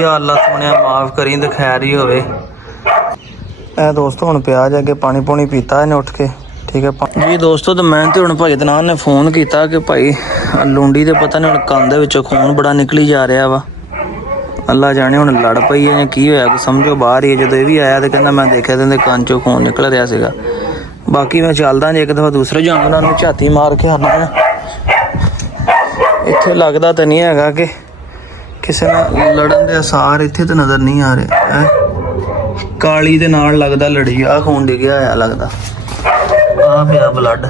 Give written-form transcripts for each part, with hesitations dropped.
या अल्लाह सोने माफ़ करी तो खैर ही होवे। दोस्तों हुण प्याज अगे पानी पूनी पीता इन्हें उठ के, ठीक है जी दोस्तों। तो मैं तो हुण भाई दनान ने फोन किया कि भाई लुंडी दे पता नहीं हुण कंन दे विचों खून बड़ा निकली जा रहा वा। अल्लाह जाने हुण लड़ पई है की होया समझो बाहर ही। जो भी आया तो कहना मैं देखा तो कंन चों खून निकल रहा सीगा। बाकी मैं चलदा जे एक दफ़ा दूसरे जानवरों नूं झाती मार के आना है। इत्थे लगदा तो नहीं हैगा कि किसी ने लड़न दे आसार इत्थे तो नज़र नहीं आ रहे है। काली दे नाल लगदा लड़ी आ खून डिगया होया लगदा आ पिया ब्लड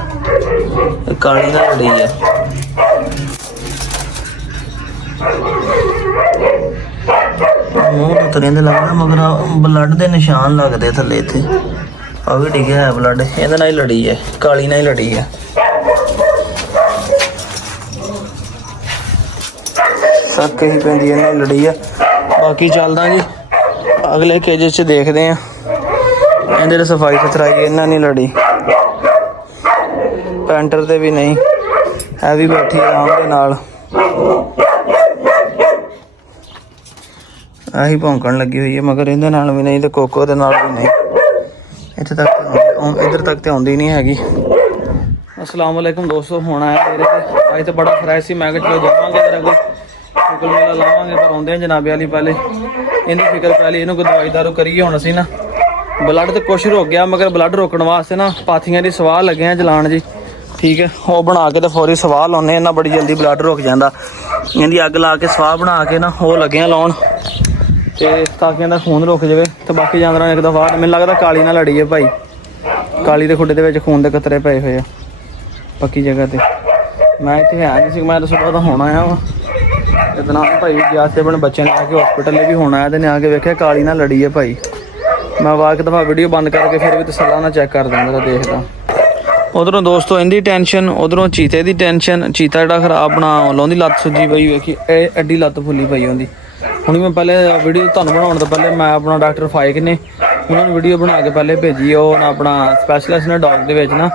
काली दा लड़ी है। मूँह तो तरें दे लगदा मगर ब्लड दे निशान लगदे थल्ले इत्थे आ भी डिगया है ब्लड इहदे नाल ही लड़ी है काली नाल ही लड़ी है। सक ही पैंदी इन्हें लड़ी है। बाकी चलदा जी अगले केजे च देखते हैं। इन्हें सफाई सुथराई इन्हें नहीं लड़ी पेंटर ते भी नहीं है भी बैठी आराम के नाल आही भौंकण लगी हुई है मगर इहदे नाल भी नहीं तो कोको दे नाल भी नहीं। इत्थे तक इधर तक तो आउंदी नहीं हैगी। अस्सलाम वालेकुम दोस्तों। होना है मेरे अज तो बड़ा फ्रैश सी मैं चलो जावांगे तेरा कोई शुक्ल मेला लावांगे पर आउंदे जनाबे वाली पहले इन्हें फिक्र पै ली इन्हूं कोई दवाई दारू करिए। हुण असीं ना ब्लड तो कुछ रुक गया मगर ब्लड रोकण वास्ते ना पाथियां की सवाह लगे हैं जलाण जी, ठीक है। वो बना के तो फौरी सवाह लाने इन्ना बड़ी जल्दी ब्लड रुक जाता। इनकी अग ला के सवाह बना के ना वो लगे लाउण ते ताकि इनका खून रुक जाए। तो बाकी जानवरों एक दफा मैनूं लगदा काली नाल लड़ी है भाई। काली दे खुडे दे विच खून दे कतरे पए हुए पक्की जगह ते। मैं इत्थे है नहीं सी, मैं तो सुबह तो होना आया वा इतना भाई गया से अपने बच्चे ने आके हॉस्पिटल भी होना है। तो ने आके वेख्या काली नाल लड़ी है भाई। मैं वाक दफा वीडियो बंद करके फिर भी तसल्ला ना चैक कर देंगे देखदा। उधरों दोस्तों इनकी टेंशन उधरों चीते की टेंशन। चीता जो खराब बना लाउंदी लत्त सुजी पई वेखी एड्डी लत्त फुली पई होंदी। हुण मैं पहले वीडियो तुहानूं बनाउण तो पहले मैं अपना डॉक्टर फाइक ने उन्होंने वीडियो बना के पहले भेजी। वो अपना स्पैशलिस्ट ने डॉग दे विच ना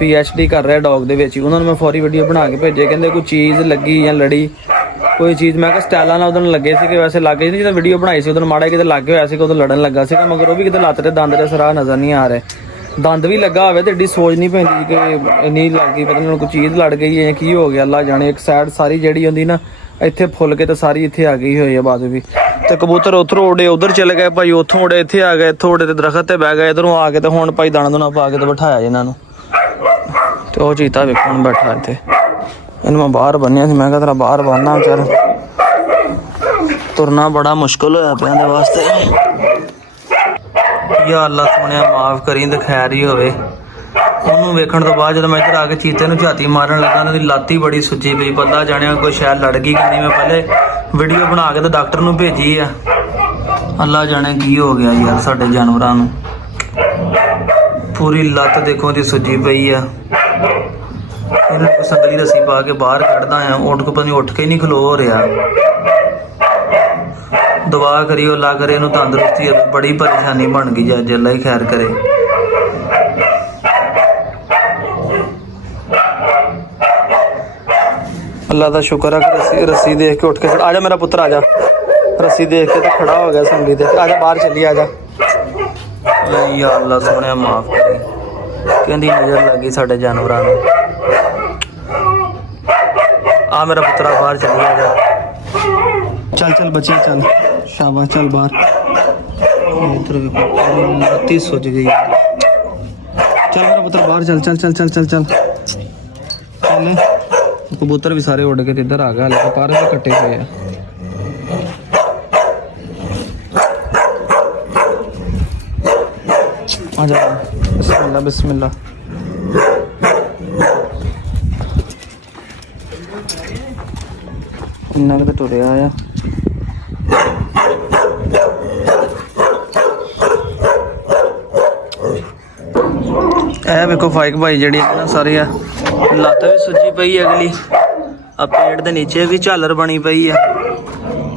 PhD कर रहा डॉग दे विच ही। उन्होंने मैं फौरी वीडियो बना के भेजे कहंदे कोई चीज़ लगी या लड़ी कोई चीज़। मैं कहा स्टाइलों नाल उदों लगे सी वैसे लागे नहीं जो वीडियो बनाई सी उदों माड़ा किते लग होया सी उदों लड़न लगा सी मगर वो भी किते लत्त ते दंद दे सराह नज़र नहीं आ रहे। दंद भी लगा होवे तो एड्डी सोच नहीं पैंदी कि इन्नी लग गई पता नहीं कोई चीज़ लड़ गई है की हो गया अल्लाह जाने। एक साइड सारी जिहड़ी होंदी ना इत्थे फुल के तो सारी इत्थे आ गई हुई है बाजू भी। तो कबूतर उधरों उड़े उधर चले गए भाई, उतों उड़े इत्थे आ गए, इत्थों उड़े तो दरख्त ते बह गए, इधरों आके तो हुण भाई दाना दूना पा के तो बिठाया इन्हों। तो वो चीता वेखो हुण बैठा इत्थे इन्हूं मैं बाहर बन्निया सी। मैं कहा तेरा बाहर बन्ना बेचारा तुरना बड़ा मुश्किल होया पिया इहदे वास्ते। या अल्लाह सोने माफ़ करी तो खैर ही होवे। उन्होंने वेखण तो बाद जो मैं इधर आके चीते नूं झाती मारन लगा उन्होंने लत्त ही बड़ी सुजी पई पता जाने कोई शायद लड़ गई कि नहीं। मैं पहले वीडियो बना के तो डॉक्टर नूं भेजी है। अल्लाह जाने की हो गया यार साडे जानवरां नूं पूरी लत्त देखो दी सुजी पई है। इन्हें संगली रस्सी पा के बाहर कढ़दा है उठ के पता नहीं उठ के ही नहीं खलो हो रहा। दुआ करियो अल्लाह करे इन्हूं तंदुरुस्ती बड़ी परेशानी बन गई अज अल्लाह ही खैर करे। अल्लाह का शुक्र है कि रस्सी देख के उठ के आजा मेरा पुत्र आजा। रस्सी देख के तो खड़ा हो गया संगली देख के आजा बाहर चलिए आजा। या अल्लाह सोने माफ़ करी कहती नज़र लगी साडे जानवरां नूं। आ मेरा पुत्रा बाहर चलिए आजा। चल चल बच्चे चल शाबाश चल बाहर। लत्ती सुज गई। चल मेरा पुत्र बाहर चल चल चल चल चल चल चल। कबूतर भी सारे उड़ के इधर आ गए हाले पर भी कट्टे हुए हैं। आजा बिस्मिल्लाह बिस्मिल्लाह। इन्ना तो टुरिया आया। ए वेखो फाइक भाई जी ना सारी लत्त भी सुजी पई अगली पेट के नीचे भी झालर बनी पई है।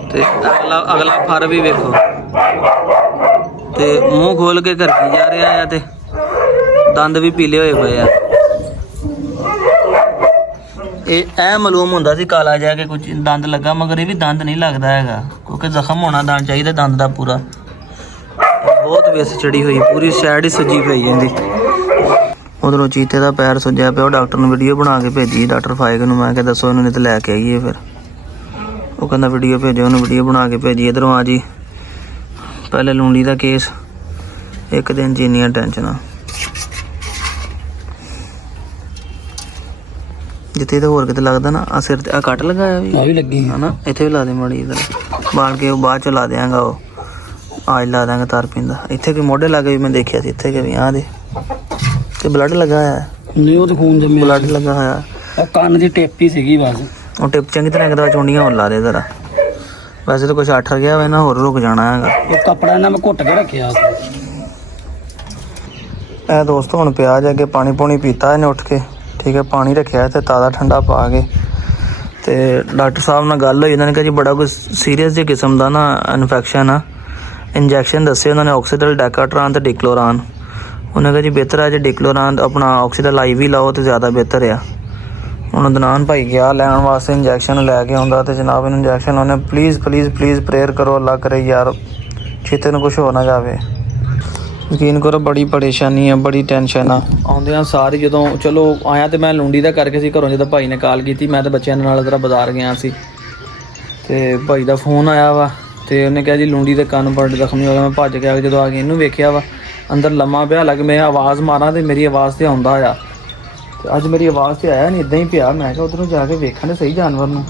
ते अगला फर भी वेखो ते मूँह खोल के घरकी जा रहा है ते दंद भी पीले होए पे है। ए मालूम होंदा सी काला जा के कुछ दंद लगा मगर ये भी दंद नहीं लगता है। ਕੇ ਜ਼ਖਮ ਹੋਣਾ ਦੰਦ ਚਾਹੀਦਾ, ਦੰਦ ਦਾ ਪੂਰਾ ਬਹੁਤ ਵਿਸ ਚੜੀ ਹੋਈ, ਪੂਰੀ ਸਾਈਡ ਹੀ ਸੁੱਜੀ ਪਈ ਜਾਂਦੀ। ਉਧਰੋਂ ਚੀਤੇ ਦਾ ਪੈਰ ਸੁੱਜਿਆ ਪਿਆ, ਉਹ ਡਾਕਟਰ ਨੂੰ ਵੀਡੀਓ ਬਣਾ ਕੇ ਭੇਜੀ ਡਾਕਟਰ ਫਾਇਕ ਨੂੰ। ਮੈਂ ਕਿਹਾ ਦੱਸੋ ਇਹਨੂੰ ਨਹੀਂ ਤਾਂ ਲੈ ਕੇ ਆਈਏ ਫਿਰ। ਉਹ ਕਹਿੰਦਾ ਵੀਡੀਓ ਭੇਜੋ, ਉਹਨੂੰ ਵੀਡੀਓ ਬਣਾ ਕੇ ਭੇਜੀ। ਇੱਧਰੋਂ ਆ ਜੀ ਪਹਿਲੇ ਲੂੰਡੀ ਦਾ ਕੇਸ, ਇੱਕ ਦਿਨ 'ਚ ਇੰਨੀਆਂ ਟੈਨਸ਼ਨਾਂ। ਜਿੱਥੇ ਤਾਂ ਹੋਰ ਕਿਤੇ ਲੱਗਦਾ ਨਾ, ਆ ਸਿਰ ਤੇ ਆ ਕੱਟ ਲਗਾਇਆ ਵੀ ਲੱਗੀ ਹੈ ਨਾ, ਇੱਥੇ ਵੀ ਲਾ ਦੇ ਮਾੜੀ ਇੱਧਰ ਬਾਲ ਕੇ, ਉਹ ਬਾਅਦ 'ਚ ਲਾ ਦਿਆਂਗਾ, ਉਹ ਆਜ ਲਾ ਦਿਆਂਗਾ ਤਾਰ ਪਿੰਦਾ। ਇੱਥੇ ਕਿ ਮੋਢੇ ਲੱਗੇ ਵੀ ਮੈਂ ਦੇਖਿਆ ਸੀ, ਇੱਥੇ ਕਿ ਵੀ ਆਹ ਦੇ ਤੇ ਬਲੱਡ ਲੱਗਾ ਹੋਇਆ ਨਹੀਂ, ਉਹ ਤਾਂ ਖੂਨ ਜੰਮਿਆ, ਬਲੱਡ ਲੱਗਾ ਹੋਇਆ। ਉਹ ਕੰਨ ਦੀ ਟਿੱਪ ਹੀ ਸੀਗੀ ਬਸ, ਉਹ ਟਿੱਪ ਚੰਗੀ ਤਰ੍ਹਾਂ ਇੱਕ ਦਵਾ ਚੁੰਡੀਆਂ ਹੋਰ ਲਾ ਦੇ ਜ਼ਰਾ। ਵੈਸੇ ਤਾਂ ਕੁਛ 8 ਗਿਆ ਵਾ, ਨਾ ਹੋਰ ਰੁਕ ਜਾਣਾ ਹੈਗਾ। ਉਹ ਕੱਪੜਾ ਇਹਨਾਂ ਮੈਂ ਘੁੱਟ ਕੇ ਰੱਖਿਆ ਇਹ ਦੋਸਤੋ। ਹੁਣ ਪਿਆ ਜੇ ਅੱਗੇ ਪਾਣੀ ਪੂਣੀ ਪੀਤਾ ਇਹਨੇ ਉੱਠ ਕੇ, ਠੀਕ ਹੈ। ਪਾਣੀ ਰੱਖਿਆ ਤੇ ਤਾਜ਼ਾ ਠੰਡਾ ਪਾ ਕੇ, ਤੇ ਡਾਕਟਰ ਸਾਹਿਬ ਨਾਲ ਗੱਲ ਹੋਈ। ਉਹਨਾਂ ਨੇ ਕਿਹਾ ਜੀ ਬੜਾ ਕੁਝ ਸੀਰੀਅਸ ਜਿਹੀ ਕਿਸਮ ਦਾ ਨਾ ਇਨਫੈਕਸ਼ਨ ਆ। ਇੰਜੈਕਸ਼ਨ ਦੱਸੇ ਉਹਨਾਂ ਨੇ, ਆਕਸੀਡਲ, ਡੈਕਾਟਰਾਨ ਤੇ ਡਿਕਲੋਰਾਨ। ਉਹਨੇ ਕਿਹਾ ਜੀ ਬਿਹਤਰ ਹੈ ਜੇ ਡਿਕਲੋਰਾਨ ਆਪਣਾ ਆਕਸੀਡਲ IV ਲਾਓ ਤਾਂ ਜ਼ਿਆਦਾ ਬਿਹਤਰ ਆ। ਹੁਣ ਅਦਨਾਨ ਭਾਈ ਗਿਆ ਲੈਣ ਵਾਸਤੇ ਇੰਜੈਕਸ਼ਨ ਲੈ ਕੇ ਆਉਂਦਾ, ਤੇ ਜਨਾਬ ਇਹਨੂੰ ਇੰਜੈਕਸ਼ਨ ਉਹਨੇ ਪਲੀਜ਼ ਪ੍ਰੇਅਰ ਕਰੋ, ਅੱਲਾ ਕਰੇ ਯਾਰ ਛੇਤੀ ਨੂੰ ਕੁਛ ਹੋ ਨਾ ਜਾਵੇ। ਯਕੀਨ ਕਰੋ ਬੜੀ ਪਰੇਸ਼ਾਨੀ ਆ, ਬੜੀ ਟੈਨਸ਼ਨ ਆ। ਆਉਂਦਿਆਂ ਸਾਰੀ ਜਦੋਂ ਚਲੋ ਆਇਆ ਤੇ ਮੈਂ ਲੂੰਡੀ ਦਾ ਕਰਕੇ ਸੀ ਘਰੋਂ, ਜਦੋਂ ਭਾਈ ਨੇ ਕਾਲ ਕੀਤੀ। ਮੈਂ ਤਾਂ ਬੱਚਿਆਂ ਨਾਲ ਜ਼ਰਾ ਬਾਜ਼ਾਰ ਗਿਆ ਸੀ, ਤੇ ਭਾਈ ਦਾ ਫੋਨ ਆਇਆ ਵਾ, ਤੇ ਉਹਨੇ ਕਿਹਾ ਜੀ ਲੂੰਡੀ ਦੇ ਕੰਨ ਬੜੇ ਜ਼ਖਮੀ ਹੋ ਗਿਆ। ਮੈਂ ਭੱਜ ਕੇ ਆ ਕੇ ਜਦੋਂ ਆ ਕੇ ਇਹਨੂੰ ਵੇਖਿਆ ਵਾ ਅੰਦਰ ਲੰਮਾ ਪਿਆ, ਲੱਗ ਮੈਂ ਆਵਾਜ਼ ਮਾਰਾਂ ਤੇ ਮੇਰੀ ਆਵਾਜ਼ ਤੇ ਆਉਂਦਾ ਆ, ਤੇ ਅੱਜ ਮੇਰੀ ਆਵਾਜ਼ ਤੇ ਆਇਆ ਨਹੀਂ, ਇੱਦਾਂ ਹੀ ਪਿਆ। ਮੈਂ ਕਿਹਾ ਉੱਧਰੋਂ ਜਾ ਕੇ ਵੇਖਣ ਤੇ ਸਹੀ ਜਾਨਵਰ ਨੂੰ,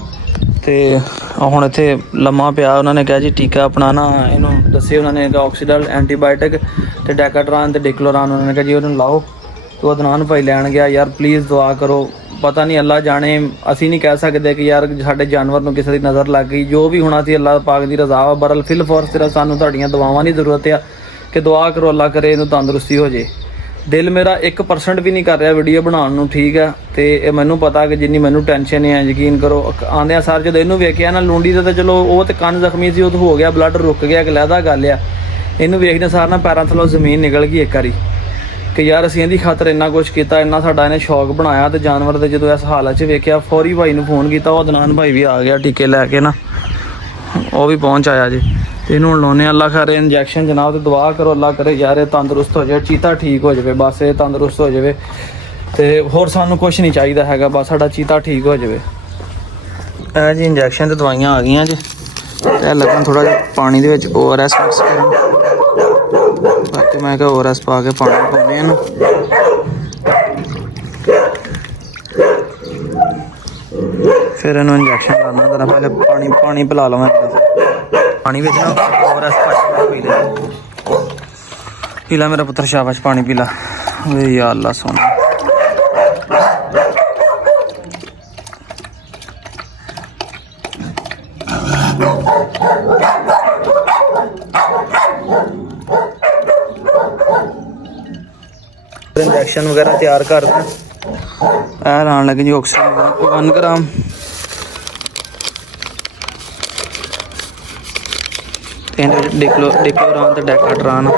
ਤੇ ਹੁਣ ਇੱਥੇ ਲੰਮਾ ਪਿਆ। ਉਹਨਾਂ ਨੇ ਕਿਹਾ ਜੀ ਟੀਕਾ ਆਪਣਾ ਨਾ ਇਹਨੂੰ ਦੱਸੇ, ਉਹਨਾਂ ਨੇ ਆਕਸੀਡਲ, ਐਂਟੀਬਾਇਓਟਿਕ ਤੇ ਡੈਕਾਟਰਾਨ ਤੇ ਡਿਕਲੋਰਾਨ ਉਹਨਾਂ ਨੇ ਕਿਹਾ ਜੀ ਉਹਨੂੰ ਲਾਓ। ਤੇ ਅਦਨਾਨ ਭਾਈ ਲੈਣ ਗਿਆ। ਯਾਰ ਪਲੀਜ਼ ਦੁਆ ਕਰੋ, ਪਤਾ ਨਹੀਂ ਅੱਲਾ ਜਾਣੇ, ਅਸੀਂ ਨਹੀਂ ਕਹਿ ਸਕਦੇ ਕਿ ਯਾਰ ਸਾਡੇ ਜਾਨਵਰ ਨੂੰ ਕਿਸੇ ਦੀ ਨਜ਼ਰ ਲੱਗ ਗਈ। ਜੋ ਵੀ ਹੋਣਾ ਸੀ ਅੱਲਾ ਪਾਕ ਦੀ ਰਜ਼ਾ ਵਾ। ਬਰਲ ਫਿਲ ਫੋਰ ਸਿਰਫ ਸਾਨੂੰ ਤੁਹਾਡੀਆਂ ਦੁਆਵਾਂ ਦੀ ਜ਼ਰੂਰਤ ਆ ਕਿ ਦੁਆ ਕਰੋ ਅੱਲਾ ਕਰੇ ਇਹਨੂੰ ਤੰਦਰੁਸਤੀ ਹੋ ਜੇ। ਦਿਲ ਮੇਰਾ 1% ਵੀ ਨਹੀਂ ਕਰ ਰਿਹਾ ਵੀਡੀਓ ਬਣਾਉਣ ਨੂੰ, ਠੀਕ ਆ। ਤੇ ਇਹ ਮੈਨੂੰ ਪਤਾ ਕਿ ਜਿੰਨੀ ਮੈਨੂੰ ਟੈਨਸ਼ਨ ਹੈ, ਯਕੀਨ ਕਰੋ ਆਉਂਦਿਆਂ ਸਾਰ ਜਦੋਂ ਇਹਨੂੰ ਵੇਖਿਆ ਨਾ ਲੂੰਡੀ ਦਾ, ਤਾਂ ਚਲੋ ਉਹ ਤੇ ਕੰਨ ਜ਼ਖਮੀ ਸੀ, ਉਹ ਤਾਂ ਹੋ ਗਿਆ, ਬਲੱਡ ਰੁਕ ਗਿਆ, ਇੱਕ ਲਹਿਦਾ ਗੱਲ ਆ। ਇਹਨੂੰ ਵੇਖਦੇ ਸਾਰ ਨਾ ਪੈਰਾਂ ਥੱਲੋਂ ਜ਼ਮੀਨ ਨਿਕਲ ਗਈ ਇੱਕ ਵਾਰੀ, ਕਿ ਯਾਰ ਅਸੀਂ ਇਹਦੀ ਖਾਤਰ ਇੰਨਾ ਕੁਛ ਕੀਤਾ, ਇੰਨਾ ਸਾਡਾ ਇਹਨੇ ਸ਼ੌਕ ਬਣਾਇਆ, ਤੇ ਜਾਨਵਰ ਦੇ ਜਦੋਂ ਇਸ ਹਾਲਤ 'ਚ ਵੇਖਿਆ ਫੌਰੀ ਭਾਈ ਨੂੰ ਫੋਨ ਕੀਤਾ। ਉਹ ਅਦਨਾਨ ਭਾਈ ਵੀ ਆ ਗਿਆ ਟੀਕੇ ਲੈ ਕੇ ਨਾ, ਉਹ ਵੀ ਪਹੁੰਚ ਆਇਆ ਜੀ। ਤੇ ਇਹਨੂੰ ਹੁਣ ਲਾਉਂਦੇ ਅੱਲਾ ਕਰੇ ਇੰਜੈਕਸ਼ਨ ਜਨਾਬ, ਤੇ ਦੁਆ ਕਰੋ ਅੱਲਾ ਕਰੇ ਯਾਰ ਇਹ ਤੰਦਰੁਸਤ ਹੋ ਜਾਵੇ, ਚੀਤਾ ਠੀਕ ਹੋ ਜਾਵੇ, ਬਸ ਇਹ ਤੰਦਰੁਸਤ ਹੋ ਜਾਵੇ, ਤੇ ਹੋਰ ਸਾਨੂੰ ਕੁਛ ਨਹੀਂ ਚਾਹੀਦਾ ਹੈਗਾ, ਬਸ ਸਾਡਾ ਚੀਤਾ ਠੀਕ ਹੋ ਜਾਵੇ। ਇਹ ਜੀ ਇੰਜੈਕਸ਼ਨ ਤੇ ਦਵਾਈਆਂ ਆ ਗਈਆਂ ਜੀ। ਇਹ ਲੱਗਣਾ ਥੋੜਾ ਜਿਹਾ ਪਾਣੀ ਦੇ ਵਿੱਚ ORS ਮਿਕਸ ਕਰਨ, ਬਾਕੀ ਮੈਂ ਕਿਹਾ ORS ਪਾ ਕੇ ਪਾਣੀ ਪਾਉਂਦੇ ਇਹਨੂੰ। ਫਿਰ ਇਹਨੂੰ ਇੰਜੈਕਸ਼ਨ ਲਾਉਣਾ ਜਰਾ, ਪਹਿਲੇ ਪਾਣੀ ਪਿਲਾ ਲਵਾਂ। ਪਾਣੀ ਵਿੱਚ ਨਾ ORS ਪੀ ਲਾ ਮੇਰਾ ਪੁੱਤਰ, ਸ਼ਾਬਾਸ਼ ਪਾਣੀ ਪੀ ਲਾ। ਵੇ ਯਾ ਅੱਲਾ ਸੋਨਾ। इंजेक्शन वगैरह तैयार कर दें। ਇਹ ਲਾਉਣ ਲੱਗੇ ਜੀ ਆਕਸੀਜਨ 1 ਗ੍ਰਾਮ। ਡਿਕਲੋਰਾਨ ਤੇ ਡੈਕਾਟਰਾਨ,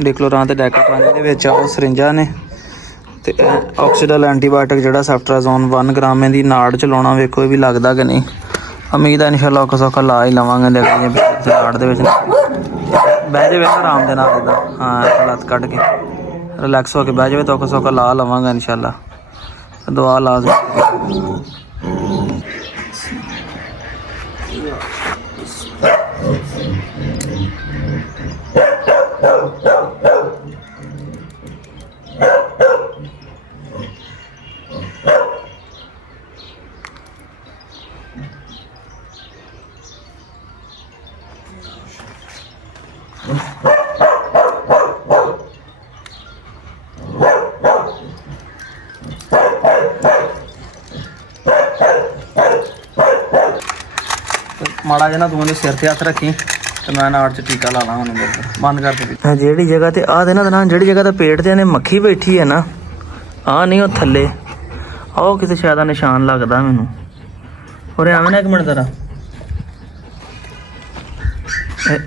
ਡਿਕਲੋਰਾਨ ਤੇ ਡੈਕਾਟਰਾਨ ਇਹਦੇ ਵਿੱਚ ਆ। ਉਹ ਸਰਿੰਜਾਂ ਨੇ, ਤੇ ਆਕਸੀਡਲ ਐਂਟੀਬਾਇਓਟਿਕ ਜਿਹੜਾ ਸੈਫਟਰਾਜ਼ੋਨ 1 ਗ੍ਰਾਮ ਇਹਦੀ ਨਾੜ ਚ ਲਾਉਣਾ। ਵੇਖੋ ਇਹ ਵੀ ਲੱਗਦਾ ਕਿ ਨਹੀਂ। ਉਮੀਦ ਹੈ ਇਨਸ਼ਾਅੱਲਾ ਔਖਾ ਸੌਖਾ ਲਾ ਹੀ ਲਵਾਂਗੇ। ਦੇਖਦੇ ਨਾੜ ਦੇ ਵਿੱਚ ਬਹਿ ਜਾਵੇ ਆਰਾਮ ਦੇ ਨਾਲ, ਇੱਦਾਂ ਹਾਂ ਲੱਤ ਕੱਢ ਕੇ ਰਿਲੈਕਸ ਹੋ ਕੇ ਬਹਿ ਜਾਵੇ ਤਾਂ ਔਖਾ ਸੌਖਾ ਲਾ ਲਵਾਂਗਾ ਇਨਸ਼ਾਅੱਲਾ। ਦੁਆ ਲਾਜ਼ਮ। ਮਾੜਾ ਜਿਹਾ ਨਾ ਤੂੰ ਉਹਦੇ ਸਿਰ ਤੇ ਹੱਥ ਰੱਖੀ ਤੇ ਮੈਂ ਨਾੜ 'ਚ ਟੀਕਾ ਲਾ ਲਾਂ। ਹੁਣ ਬੰਦ ਕਰ ਦੇ। ਜਿਹੜੀ ਜਗ੍ਹਾ ਤੇ ਆਹ ਦੇ ਨਾ ਜਿਹੜੀ ਜਗ੍ਹਾ ਤੇ ਪੇਟ ਤੇ ਇਹਨੇ ਮੱਖੀ ਬੈਠੀ ਹੈ ਨਾ, ਆਹ ਨਹੀਂ ਉਹ ਥੱਲੇ, ਆਹ ਕਿਸੇ ਸ਼ਾਇਦ ਦਾ ਨਿਸ਼ਾਨ ਲੱਗਦਾ ਮੈਨੂੰ। ਔਰ ਐਵੇਂ ਨਾ ਇੱਕ ਮਿੰਟ ਜ਼ਰਾ,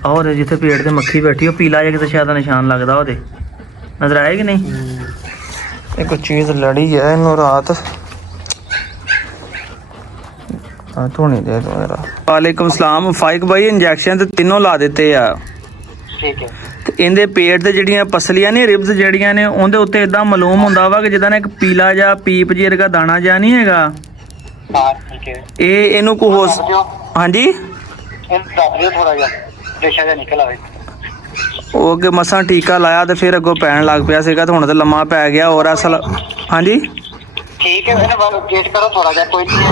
ਔਰ ਜਿੱਥੇ ਪੇਟ ਤੇ ਮੱਖੀ ਬੈਠੀ ਉਹ ਪੀਲਾ ਜਿਹਾ ਕਿਤੇ ਸ਼ਾਇਦ ਦਾ ਨਿਸ਼ਾਨ ਲੱਗਦਾ, ਉਹਦੇ ਨਜ਼ਰ ਆਇਆ ਕਿ ਨਹੀਂ? ਇਹ ਕੋਈ ਚੀਜ਼ ਲੜੀ ਹੈ ਇਹਨੂੰ ਰਾਤ, ਧੋਣੀ ਦੇ ਦੋ ਯਾਰ। ਵਾਲੇਕੁਮ ਸਲਾਮ। ਫਾਈਕ ਬਾਈ ਇੰਜੈਕਸ਼ਨ ਤੇ ਤਿੰਨੋਂ ਲਾ ਦਿੱਤੇ ਆ। ਠੀਕ ਹੈ। ਤੇ ਇਹਦੇ ਪੇਟ ਤੇ ਜਿਹੜੀਆਂ ਪਸਲੀਆਂ ਨੇ, ਰਿਬਸ ਜਿਹੜੀਆਂ ਨੇ, ਉਹਦੇ ਉੱਤੇ ਇਦਾਂ ਮਾਲੂਮ ਹੁੰਦਾ ਵਾ ਕਿ ਜਿੱਦਾਂ ਨਾ ਇੱਕ ਪੀਲਾ ਜਿਹਾ ਪੀਪ ਜਿਹੇ ਵਰਗਾ ਦਾਣਾ ਜਿਹਾ ਨਹੀਂ ਹੈਗਾ। ਹਾਂ ਠੀਕ ਹੈ। ਇਹਨੂੰ ਕੋ ਹੋ ਹਾਂਜੀ ਇਹ ਦੱਸ ਦਿਓ ਥੋੜਾ ਜਿਹਾ ਰੇਸ਼ਾ ਜਿਹਾ ਨਿਕਲ ਆਵੇ। ਉਹ ਅੱਗੇ ਮਸਾਂ ਟੀਕਾ ਲਾਇਆ ਤੇ ਫਿਰ ਅੱਗੋਂ ਪੈਣ ਲੱਗ ਪਿਆ ਸੀਗਾ ਤੇ ਹੁਣ ਤੇ ਲੰਮਾ ਪੈ ਗਿਆ। ਹੋਰ ਅਸਲ ਹਾਂਜੀ ਠੀਕ ਹੈ। ਇਹਨੇ ਬਾਅਦ ਵੇਟ ਕਰੋ ਥੋੜਾ ਜਿਹਾ, ਕੋਈ ਨਹੀਂ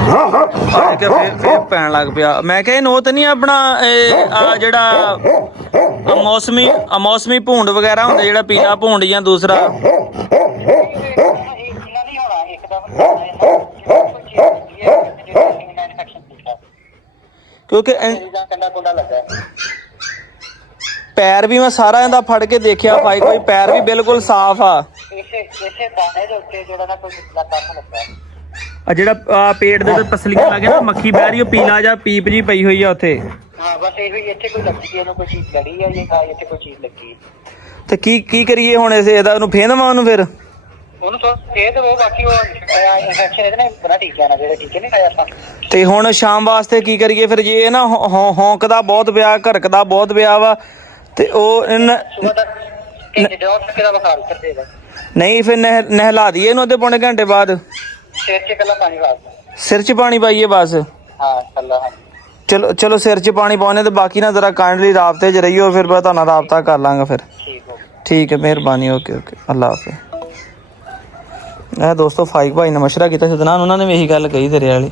ਆ ਕੇ ਫਿਰ ਪੈਣ ਲੱਗ ਪਿਆ। ਮੈਂ ਕਿਹਾ ਇਹ ਨੋ ਤਾਂ ਨਹੀਂ ਆਪਣਾ ਆ ਜਿਹੜਾ ਮੌਸਮੀ ਭੂੰਡ ਵਗੈਰਾ ਹੁੰਦਾ, ਜਿਹੜਾ ਪੀਲਾ ਭੂੰਡ ਜਾਂ ਦੂਸਰਾ ਨਹੀਂ ਹੋਣਾ ਕਿਉਂਕਿ ਪੈਰ ਵੀ ਮੈਂ ਸਾਰਾ ਇਹਦਾ ਫੜ ਕੇ ਦੇਖਿਆ ਭਾਈ, ਕੋਈ ਪੈਰ ਵੀ ਬਿਲਕੁਲ ਸਾਫ਼ ਆ। ਇਸੇ ਦਾਣੇ ਦੇ ਉੱਤੇ ਜਿਹੜਾ ਨਾ ਕੋਈ ਕੱਖ ਲੱਗਾ ਆ ਜਿਹੜਾ ਪੇਟ ਦੇ ਉੱਤੇ ਪਸਲੀਆਂ ਲੱਗੇ ਨਾ, ਮੱਖੀ ਬਹਿ ਰਹੀ, ਉਹ ਪੀਲਾ ਜਾਂ ਪੀਪ ਜੀ ਪਈ ਹੋਈ ਆ ਉੱਥੇ। ਹਾਂ ਬਸ ਇਹੋ ਹੀ, ਇੱਥੇ ਕੋਈ ਲੱਗੀ ਉਹਨੂੰ ਕੋਈ ਚੀਜ਼ ਲੜੀ ਆ ਜਾਂ ਇੱਥੇ ਕੋਈ ਚੀਜ਼ ਲੱਗੀ। ਤੇ ਕੀ ਕਰੀਏ ਹੁਣ ਇਹਦਾ? ਉਹਨੂੰ ਫੇਰ ਦੇਵਾਂ ਉਹਨੂੰ? ਫਿਰ ਉਹਨੂੰ ਤਾਂ ਇਹ ਤਾਂ ਬਾਕੀ ਉਹ ਇਨਫੈਕਸ਼ਨ ਇਹਦੇ ਨਾਲ ਬੜਾ ਟੀਕਾ ਨਾ, ਜਿਹੜੇ ਟੀਕੇ ਨਹੀਂ ਖਾਇਆ ਆਪਾਂ। ਤੇ ਹੁਣ ਸ਼ਾਮ ਵਾਸਤੇ ਕੀ ਕਰੀਏ ਫਿਰ? ਜੇ ਇਹ ਨਾ ਹੌਂਕਦਾ ਬਹੁਤ ਪਿਆ, ਘਰਕਦਾ ਬਹੁਤ ਪਿਆ ਵਾ ਤੇ ਉਹ ਸੁਬਹ ਤੱਕ ਘੰਟੇ ਡੇਢ ਤੱਕ ਦਾ ਬੁਖਾਰ ਉਤਰ ਜਾਏਗਾ। ਨਹੀਂ ਫਿਰ ਨਹਿਲਾ ਦਈਏ ਇਹਨੂੰ ਅੱਧੇ ਪੌਣੇ ਘੰਟੇ ਬਾਅਦ। ਸਿਰ 'ਚ ਇਕੱਲਾ ਪਾਣੀ ਪਾ ਦਿਓ। ਸਿਰ 'ਚ ਪਾਣੀ ਪਾਈਏ ਬਸ? ਹਾਂ ਇਕੱਲਾ। ਹਾਂ ਚਲੋ ਸਿਰ 'ਚ ਪਾਣੀ ਪਾਉਣੇ ਤੇ ਬਾਕੀ ਨਾ ਜ਼ਰਾ ਕਾਈਂਡਲੀ ਰਾਬਤੇ 'ਚ ਰਹੀਓ, ਫਿਰ ਮੈਂ ਤੁਹਾਨੂੰ ਰਾਬਤਾ ਕਰ ਲਾਂਗਾ ਫਿਰ। ਠੀਕ ਹੈ, ਮਿਹਰਬਾਨੀ। ਓਕੇ ਅੱਲਾ ਹਾਫਿਜ਼। ਇਹ ਦੋਸਤੋ ਫਾਈਕ ਭਾਈ ਨੇ ਮਸ਼ਵਰਾ ਕੀਤਾ ਸੀ ਨਾ, ਉਹਨਾਂ ਨੇ ਵੀ ਇਹੀ ਗੱਲ ਕਹੀ ਤੇਰੇ ਵਾਲੀ।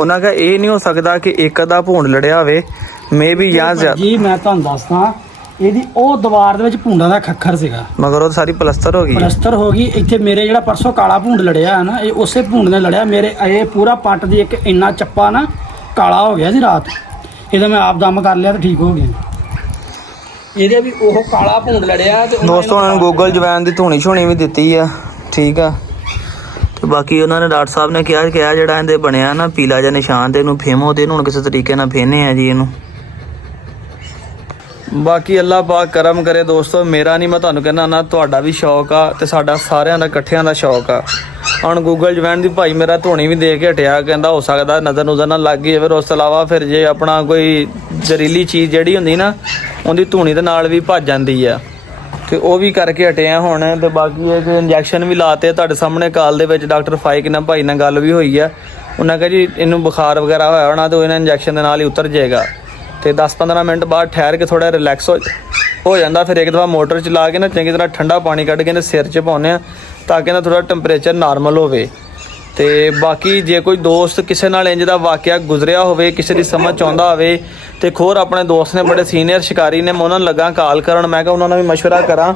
ਉਹਨਾਂ ਕਹਾ ਇਹ ਨਹੀਂ ਹੋ ਸਕਦਾ ਕਿ ਇੱਕ ਅੱਧਾ ਭੂੰਡ ਲੜਿਆ ਹੋਵੇ, ਮੇ ਵੀ ਜਾਂ ਜ਼ਿਆਦਾ। ਜੀ ਮੈਂ ਤੁਹਾਨੂੰ ਦੱਸਦਾ, ਇਹਦੀ ਉਹ ਦੀਵਾਰ ਦੇ ਵਿੱਚ ਭੂੰਡਾਂ ਦਾ ਖੱਖਰ ਸੀਗਾ, ਮਗਰ ਉਹ ਸਾਰੀ ਪਲਸਤਰ ਹੋ ਗਈ। ਇੱਥੇ ਮੇਰੇ ਜਿਹੜਾ ਪਰਸੋਂ ਕਾਲਾ ਭੂੰਡ ਲੜਿਆ ਹੈ ਨਾ, ਇਹ ਉਸੇ ਭੂੰਡ ਨੇ ਲੜਿਆ ਮੇਰੇ। ਇਹ ਪੂਰਾ ਪੱਟ ਦੀ ਇੱਕ ਇੰਨਾ ਚੱਪਾ ਨਾ ਕਾਲਾ ਹੋ ਗਿਆ ਸੀ ਰਾਤ, ਇਹਦਾ ਮੈਂ ਆਪ ਦਮ ਕਰ ਲਿਆ ਤੇ ਠੀਕ ਹੋ ਗਿਆ। ਇਹਦੇ ਵੀ ਉਹ ਕਾਲਾ ਭੂੰਡ ਲੜਿਆ। ਤੇ ਦੋਸਤੋ ਉਹਨਾਂ ਨੇ ਗੂਗਲ ਜਵੈਨ ਦੀ ਧੂਣੀ ਛੂਣੀ ਵੀ ਦਿੱਤੀ ਆ, ਠੀਕ ਆ। ਤੇ ਬਾਕੀ ਉਹਨਾਂ ਨੇ ਡਾਕਟਰ ਸਾਹਿਬ ਨੇ ਕਿਹਾ ਜਿਹੜਾ ਇਹਦੇ ਬਣਿਆ ਨਾ ਪੀਲਾ ਜਿਹਾ ਨਿਸ਼ਾਨ, ਤੇ ਇਹਨੂੰ ਫੇਮੋ ਤੇ ਇਹਨੂੰ ਹੁਣ ਕਿਸੇ ਤਰੀਕੇ ਨਾਲ ਫੇਨੇ ਆ ਜੀ ਇਹਨੂੰ। ਬਾਕੀ ਅੱਲਾਹ ਪਾਕ ਕਰਮ ਕਰੇ ਦੋਸਤੋ, ਮੇਰਾ ਨਹੀਂ, ਮੈਂ ਤੁਹਾਨੂੰ ਕਹਿੰਦਾ ਨਾ, ਤੁਹਾਡਾ ਵੀ ਸ਼ੌਕ ਆ ਤੇ ਸਾਡਾ ਸਾਰਿਆਂ ਦਾ ਇਕੱਠਿਆਂ ਦਾ ਸ਼ੌਕ ਆ। ਹੁਣ ਗੂਗਲ ਜਵੈਨ ਦੀ ਭਾਈ ਮੇਰਾ ਧੂਣੀ ਵੀ ਦੇ ਕੇ ਹਟਿਆ, ਕਹਿੰਦਾ ਹੋ ਸਕਦਾ ਨਜ਼ਰ ਨੁਜ਼ਰ ਨਾ ਲੱਗ ਗਈ। ਫਿਰ ਉਸ ਤੋਂ ਇਲਾਵਾ ਫਿਰ ਜੇ ਆਪਣਾ ਕੋਈ ਜ਼ਹਿਰੀਲੀ ਚੀਜ਼ ਜਿਹੜੀ ਹੁੰਦੀ ਨਾ, ਉਹਦੀ ਧੂਣੀ ਦੇ ਨਾਲ ਵੀ ਭੱਜ ਜਾਂਦੀ ਆ, ਤੇ ਉਹ ਵੀ ਕਰਕੇ ਹਟੇ ਆ ਹੁਣ। ਤੇ ਬਾਕੀ ਇਹ ਇੰਜੈਕਸ਼ਨ ਵੀ ਲਾਤੇ ਤੁਹਾਡੇ ਸਾਹਮਣੇ। ਕਾਲ ਦੇ ਵਿੱਚ ਡਾਕਟਰ ਫਾਈਕ ਨਾਲ ਭਾਈ ਨਾਲ ਗੱਲ ਵੀ ਹੋਈ ਆ। ਉਹਨਾਂ ਕਿਹਾ ਜੀ ਇਹਨੂੰ ਬੁਖਾਰ ਵਗੈਰਾ ਹੋਇਆ ਹੋਣਾ ਤੇ ਇਹਨਾਂ ਇੰਜੈਕਸ਼ਨ ਦੇ ਨਾਲ ਹੀ ਉਤਰ ਜਾਏਗਾ, ਤੇ 10-15 ਮਿੰਟ ਬਾਅਦ ਠਹਿਰ ਕੇ ਥੋੜਾ ਰਿਲੈਕਸ ਹੋ ਜਾਂਦਾ। ਫਿਰ ਇੱਕ ਦਫਾ ਮੋਟਰ ਚਲਾ ਕੇ ਨਾ ਚੰਗੀ ਤਰ੍ਹਾਂ ਠੰਡਾ ਪਾਣੀ ਕੱਢ ਕੇ ਇਹਦੇ ਸਿਰ 'ਚ ਪਾਉਂਦੇ ਆ, ਤਾਂ ਕਿ ਇਹਦਾ ਥੋੜਾ ਟੈਂਪਰੇਚਰ ਨਾਰਮਲ ਹੋਵੇ। ਤੇ ਬਾਕੀ ਜੇ ਕੋਈ ਦੋਸਤ ਕਿਸੇ ਨਾਲ ਇੰਜ ਦਾ ਵਾਕਿਆ ਗੁਜ਼ਰਿਆ ਹੋਵੇ, ਕਿਸੇ ਦੀ ਸਮਝ ਚਾਹੁੰਦਾ ਹੋਵੇ, ਤੇ ਖੋਰ ਆਪਣੇ ਦੋਸਤ ਨੇ ਬੜੇ ਸੀਨੀਅਰ ਸ਼ਿਕਾਰੀ ਨੇ, ਮੈਂ ਉਹਨਾਂ ਨੂੰ ਲੱਗਾ ਕਾਲ ਕਰਨ। ਮੈਂ ਕਿਹਾ ਉਹਨਾਂ ਨਾਲ ਵੀ ਮਸ਼ਵਰਾ ਕਰਾਂ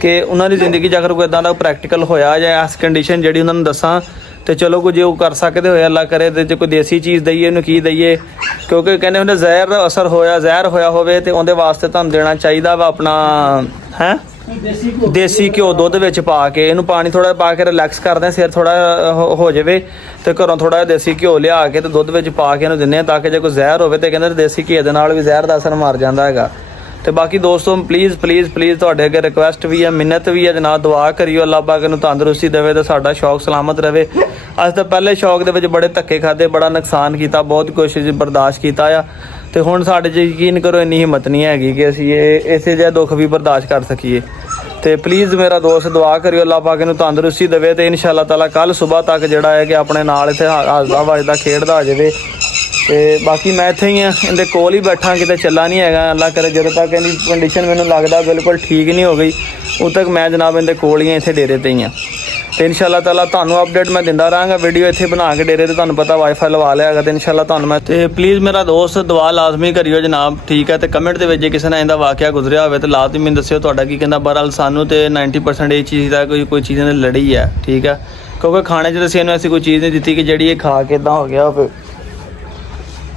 ਕਿ ਉਹਨਾਂ ਦੀ ਜ਼ਿੰਦਗੀ 'ਚ ਅਗਰ ਕੋਈ ਇੱਦਾਂ ਦਾ ਪ੍ਰੈਕਟੀਕਲ ਹੋਇਆ ਜਾਂ ਇਸ ਕੰਡੀਸ਼ਨ ਜਿਹੜੀ ਉਹਨਾਂ ਨੂੰ ਦੱਸਾਂ, ਤੇ ਚਲੋ ਕੋਈ ਜੇ ਉਹ ਕਰ ਸਕਦੇ ਹੋਏ ਅੱਲਾ ਕਰੇ, ਤੇ ਜੇ ਕੋਈ ਦੇਸੀ ਚੀਜ਼ ਦਈਏ ਇਹਨੂੰ ਕੀ ਦਈਏ, ਕਿਉਂਕਿ ਕਹਿੰਦੇ ਹੁੰਦੇ ਜ਼ਹਿਰ ਦਾ ਅਸਰ ਜ਼ਹਿਰ ਹੋਇਆ ਹੋਵੇ ਤੇ ਉਹਦੇ ਵਾਸਤੇ ਤੁਹਾਨੂੰ ਦੇਣਾ ਚਾਹੀਦਾ ਵਾ ਆਪਣਾ ਦੇਸੀ ਘਿਓ ਦੁੱਧ ਵਿੱਚ ਪਾ ਕੇ। ਇਹਨੂੰ ਪਾਣੀ ਥੋੜਾ ਪਾ ਕੇ ਰਿਲੈਕਸ ਕਰਦੇ ਆ, ਸਿਰ ਥੋੜਾ ਹੋ ਜਾਵੇ ਤੇ ਘਰੋਂ ਥੋੜਾ ਦੇਸੀ ਘਿਓ ਲਿਆ ਕੇ ਤੇ ਦੁੱਧ ਵਿੱਚ ਪਾ ਕੇ ਇਹਨੂੰ ਦਿੰਦੇ ਆ, ਤਾਂ ਕਿ ਜੇ ਕੋਈ ਜ਼ਹਿਰ ਹੋਵੇ ਤੇ ਕਹਿੰਦੇ ਦੇਸੀ ਘੀ ਦੇ ਨਾਲ ਵੀ ਜ਼ਹਿਰ ਦਾ ਅਸਰ ਮਰ ਜਾਂਦਾ ਹੈਗਾ। ਤੇ ਬਾਕੀ ਦੋਸਤੋ ਪਲੀਜ਼ ਤੁਹਾਡੇ ਅੱਗੇ ਰਿਕੁਐਸਟ ਵੀ ਹੈ, ਮਿੰਨਤ ਵੀ ਹੈ ਜਨਾਬ, ਦੁਆ ਕਰਿਓ ਅੱਲਾਹ ਪਾਕ ਨੂੰ ਤੰਦਰੁਸਤੀ ਦੇਵੇ ਤੇ ਸਾਡਾ ਸ਼ੌਕ ਸਲਾਮਤ ਰਵੇ। ਅੱਜ ਤਾਂ ਪਹਿਲੇ ਸ਼ੌਕ ਦੇ ਵਿੱਚ ਬੜੇ ਧੱਕੇ ਖਾਦੇ, ਬੜਾ ਨੁਕਸਾਨ ਕੀਤਾ, ਬਹੁਤ ਕੋਸ਼ਿਸ਼ ਬਰਦਾਸ਼ਤ ਕੀਤਾ ਆ, ਤੇ ਹੁਣ ਸਾਡੇ 'ਚ ਯਕੀਨ ਕਰੋ ਇੰਨੀ ਹਿੰਮਤ ਨਹੀਂ ਹੈਗੀ ਕਿ ਅਸੀਂ ਇਸੇ ਜਿਹਾ ਦੁੱਖ ਵੀ ਬਰਦਾਸ਼ਤ ਕਰ ਸਕੀਏ। ਤੇ ਪਲੀਜ਼ ਮੇਰਾ ਦੋਸਤ ਦੁਆ ਕਰਿਓ ਅੱਲਾਹ ਪਾਕ ਨੂੰ ਤੰਦਰੁਸਤੀ ਦੇਵੇ, ਤੇ ਇਨਸ਼ਾਅੱਲਾ ਤਾਲਾ ਕੱਲ ਸਵੇਰ ਤੱਕ ਜਿਹੜਾ ਹੈ ਕਿ ਆਪਣੇ ਨਾਲ ਇੱਥੇ ਹੱਸਦਾ ਵੱਜਦਾ ਖੇਡਦਾ ਆ ਜਾਵੇ। ਤੇ ਬਾਕੀ ਮੈਂ ਇੱਥੇ ਹੀ ਆ, ਇਹਦੇ ਕੋਲ ਹੀ ਬੈਠਾ, ਕਿਤੇ ਚੱਲਾ ਨਹੀਂ ਹੈਗਾ। ਅੱਲਾਹ ਕਰੇ ਜਦੋਂ ਤੱਕ ਇਹਦੀ ਕੰਡੀਸ਼ਨ ਮੈਨੂੰ ਲੱਗਦਾ ਬਿਲਕੁਲ ਠੀਕ ਨਹੀਂ ਹੋ ਗਈ, ਉਦੋਂ ਤੱਕ ਮੈਂ ਜਨਾਬ ਇਹਦੇ ਕੋਲ ਹੀ ਇੱਥੇ ਡੇਰੇ 'ਤੇ ਹੀ ਆ। ਤੇ ਇਨਸ਼ਾਅੱਲਾ ਤਾਲਾ ਤੁਹਾਨੂੰ ਅਪਡੇਟ ਮੈਂ ਦਿੰਦਾ ਰਹਾਂਗਾ। ਵੀਡੀਓ ਇੱਥੇ ਬਣਾ ਕੇ ਡੇਰੇ ਤੇ ਤੁਹਾਨੂੰ ਪਤਾ ਵਾਈਫਾਈ ਲਵਾ ਲਿਆ ਹੈਗਾ, ਤੇ ਇਨਸ਼ਾਅੱਲਾ ਤੁਹਾਨੂੰ ਮੈਂ। ਤੇ ਪਲੀਜ਼ ਮੇਰਾ ਦੋਸਤ ਦੁਆ ਲਾਜ਼ਮੀ ਕਰਿਓ ਜਨਾਬ, ਠੀਕ ਹੈ। ਤੇ ਕਮੈਂਟ ਦੇ ਵਿੱਚ ਜੇ ਕਿਸੇ ਨੇ ਇਹਦਾ ਵਾਕਿਆ ਗੁਜ਼ਰਿਆ ਹੋਵੇ ਤੇ ਲਾਜ਼ਮੀ ਮੈਨੂੰ ਦੱਸਿਓ ਤੁਹਾਡਾ ਕੀ ਕਹਿੰਦਾ। ਬਹਰਹਾਲ ਸਾਨੂੰ ਤੇ 90% ਇਹ ਚੀਜ਼ ਦਾ ਕੋਈ ਚੀਜ਼ ਨੇ ਲੜੀ ਹੈ, ਠੀਕ ਹੈ, ਕਿਉਂਕਿ ਖਾਣੇ 'ਚ ਤਾਂ ਅਸੀਂ ਇਹਨੂੰ ਐਸੀ ਕੋਈ ਚੀਜ਼ ਨਹੀਂ ਦਿੱਤੀ ਕਿ ਜਿਹੜੀ ਇਹ ਖਾ ਕੇ ਇੱਦਾਂ ਹੋ ਗਿਆ ਹੋਵੇ।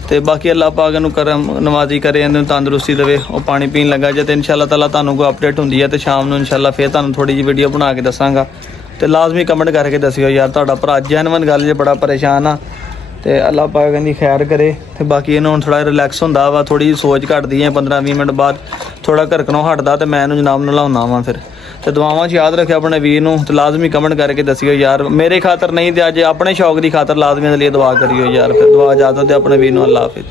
ਤੇ ਬਾਕੀ ਅੱਲਾਹ ਪਾਕ ਨੂੰ ਕਰਮ ਨਵਾਜ਼ੀ ਕਰੇ, ਇਹਨੂੰ ਤੰਦਰੁਸਤੀ ਦੇਵੇ। ਉਹ ਪਾਣੀ ਪੀਣ ਲੱਗਾ ਜੇ, ਤੇ ਇਨਸ਼ਾਅੱਲਾ ਤਾਲਾ ਤੁਹਾਨੂੰ ਕੋਈ ਅਪਡੇਟ ਹੁੰਦੀ ਹੈ ਤੇ ਸ਼ਾਮ ਨੂੰ ਇਨਸ਼ਾਅੱਲਾ ਫਿਰ ਤੁਹਾਨੂੰ ਥੋੜੀ ਜਿਹੀ ਵੀਡੀਓ ਬਣਾ ਕੇ ਦੱਸਾਂਗਾ। ਤੇ ਲਾਜ਼ਮੀ ਕਮੈਂਟ ਕਰਕੇ ਦੱਸਿਓ ਯਾਰ, ਤੁਹਾਡਾ ਭਰਾ ਜੈਨੂਇਨ ਗੱਲ 'ਚ ਬੜਾ ਪਰੇਸ਼ਾਨ ਆ, ਤੇ ਅੱਲਾਹ ਪਾਕ ਕਹਿੰਦੀ ਖੈਰ ਕਰੇ। ਤੇ ਬਾਕੀ ਇਹਨੂੰ ਹੁਣ ਥੋੜਾ ਰਿਲੈਕਸ ਹੁੰਦਾ ਵਾ, ਥੋੜੀ ਜਿਹੀ ਸੋਚ ਘਟਦੀ ਹੈ 15-20 ਮਿੰਟ ਬਾਅਦ, ਥੋੜਾ ਘਰਕਣੋਂ ਹਟਦਾ ਤੇ ਮੈਂ ਇਹਨੂੰ ਜਨਾਬ ਨਲਾਉਣਾ ਵਾ ਫਿਰ। ਤੇ ਦੁਆਵਾਂ 'ਚ ਯਾਦ ਰੱਖਿਓ ਆਪਣੇ ਵੀਰ ਨੂੰ ਤੇ ਲਾਜ਼ਮੀ ਕਮੈਂਟ ਕਰਕੇ ਦੱਸਿਓ ਯਾਰ, ਮੇਰੇ ਖਾਤਰ ਨਹੀਂ ਤੇ ਅੱਜ ਆਪਣੇ ਸ਼ੌਕ ਦੀ ਖਾਤਰ ਲਾਜ਼ਮੀ ਦੇ ਲਈ ਦੁਆ ਕਰਿਓ ਯਾਰ। ਫਿਰ ਦੁਆ ਇਜਾਜ਼ਤ ਦੇ ਆਪਣੇ ਵੀਰ ਨੂੰ, ਅੱਲਾ ਹਾਫਿਜ਼।